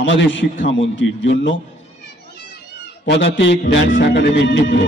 আমাদের শিক্ষামন্ত্রীর জন্য পদাতিক ডান্স একাডেমির নৃত্য।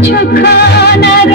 Chukana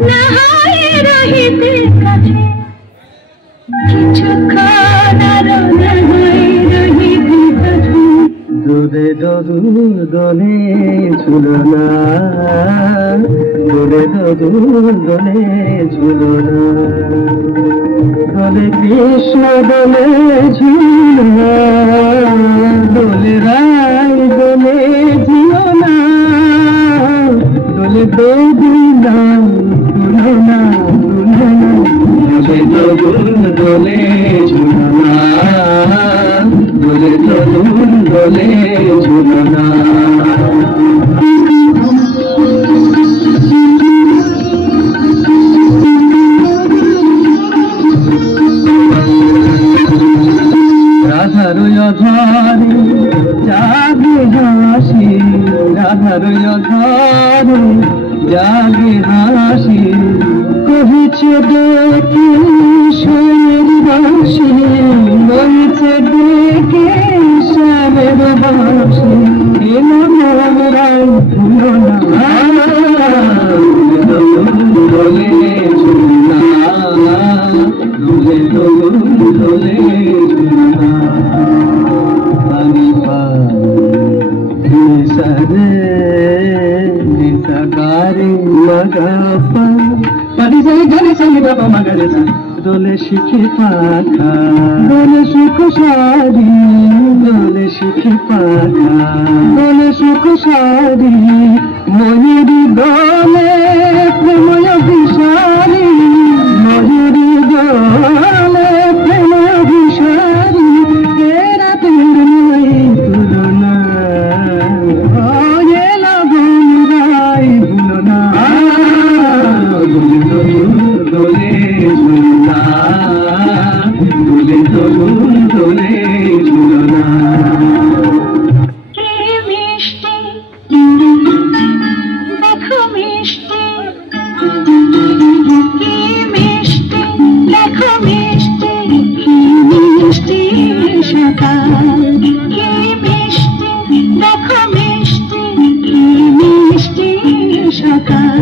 না হয় রহিতে কাছে কিছুক্ষণ আরো না হয় রহিতে কাছে দূরে দূর দোলে ঝুলনা দূরে দূর দোলে ঝুলনা দোলে কৃষ্ণ দোলে ঝুলনা দোলে রায় দোলে ঝুলনা দোলে দেবী নাম তুলনা তুলনা দোলে দোলে ঝুলনা দোলে দোলে ঝুলনা রাধার অধরে জাগে হাসি রাধার অধরে জাগে হাসি কহিছে ডেকে শ্যামের বাঁশি কহিছে ডেকে শ্যামের বাঁশি এলো রায় তুলনা দোলে ঝুলনা দোলে দোলে ঝুলনা পানি পানি সারে মগপা পানি সারে গরে সারে বাবা মগরে সা দোলে শিখে পাখা দোলে সুখ সারি দোলে শিখে পাখা দোলে সুখ সারি ময়ূরী দোলে প্রেময় বিশারি ময়ূরী দোলে প্রেময় বিশারি তেরা তেরুই তুলনা এলা বনরাই ভুলনা দোলে ঝুলনা দোলে দোলে ঝুলনা কে মিষ্টি দেখো মিষ্টি কি মিষ্টি দেখো মিষ্টি কি মিষ্টি সকাল কি মিষ্টি দেখো মিষ্টি কি মিষ্টি সকাল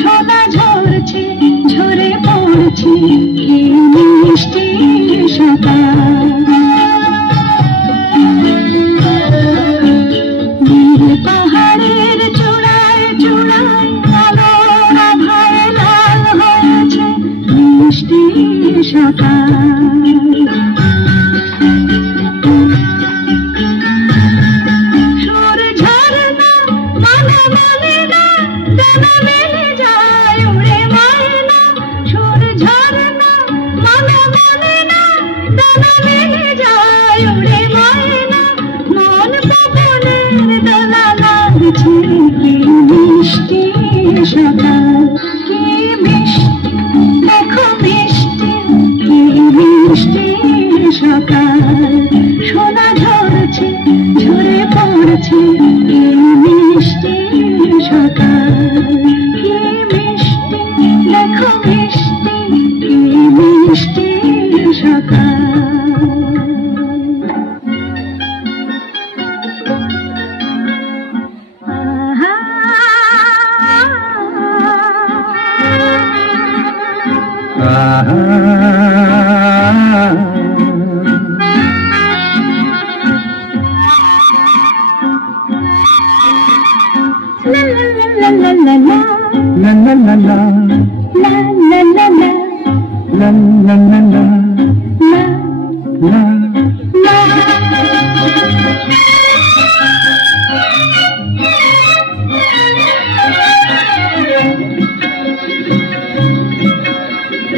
সদা ঝরছে ঝরে পড়ছে কি মিষ্টি সকাল পাহাড়ের চূড়ায় চূড়ায় আলোর আভায় লাল হয়েছে মিষ্টি সকাল সুর ঝরনা মানে মানে না ডানা মেলে যায় উড়ে ময়না সুর ঝরনা মানে মানে না ডানা মেলে যায় উড়ে ময়না মন পবনের দোলা লাগছে কি মিষ্টি সকাল কি মিষ্টি দেখো মিষ্টি কি মিষ্টি সকাল সোনা ঝরছে ঝরে পড়ছে কি মিষ্টি সকাল কি মিষ্টি দেখো মিষ্টি কি মিষ্টি সকাল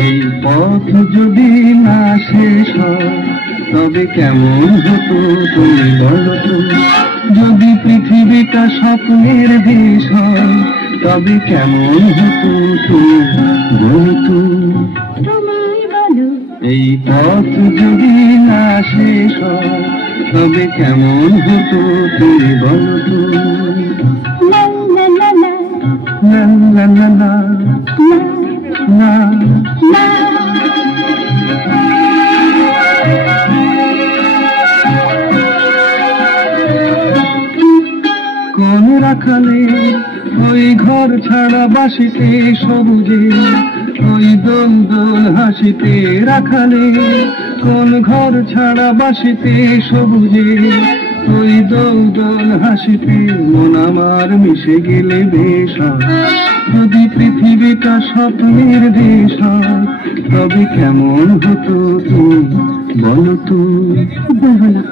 এই পথ যদি না শেষ হয় তবে কেমন হতো তুমি বলো তো যদি পৃথিবীটা স্বপ্নের দেশ হয় তবে কেমন হতো তুমি বলো তো এই পথ যদি না শেষ হয় তবে কেমন হতো তুমি বলো তো না না না না না না কোন রাখালে ওই ঘর ছাড়া বাসিতে সবুজে, ওই দোল দোল হাসিতে রাখালে। কোন ঘর ছাড়া বাসিতে সবুজে, ওই দোল দোল হাসিতে মন আমার মিশে গেলে বেশ হয়। যদি পৃথিবীটা স্বপ্নের দেশ হয়, তবে কেমন হতো তুমি বলো তো? বলবো না।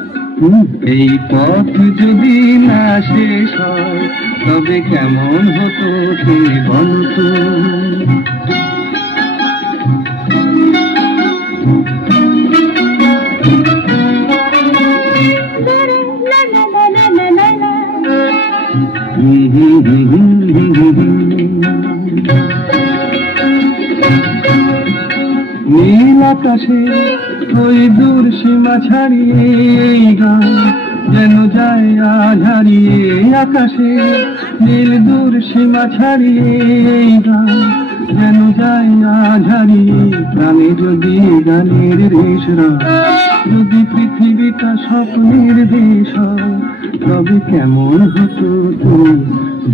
এই পথ যদি না শেষ হয়, তবে কেমন হতো তুমি বলো তো? নীল আকাশে ওই দূর সীমা ছাড়িয়ে এই গান যেন যায় আজ হারিয়ে। আকাশে নীল দূর সীমা ছাড়িয়ে এই গান যেন যায় আজ হারিয়ে। প্রাণে যদি গানের রেশ হয়, যদি পৃথিবীটা স্বপ্নের দেশ হয়, তবে কেমন হতো তুমি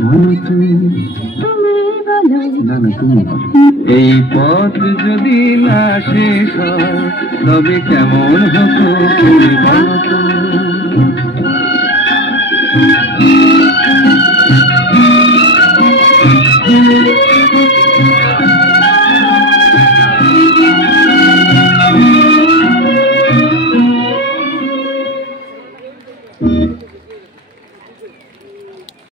বলো তুমি? না না, তুমি বলো। এই পথ যদি না শেষ হয়, তবে কেমন হতো তুমি বলো তো?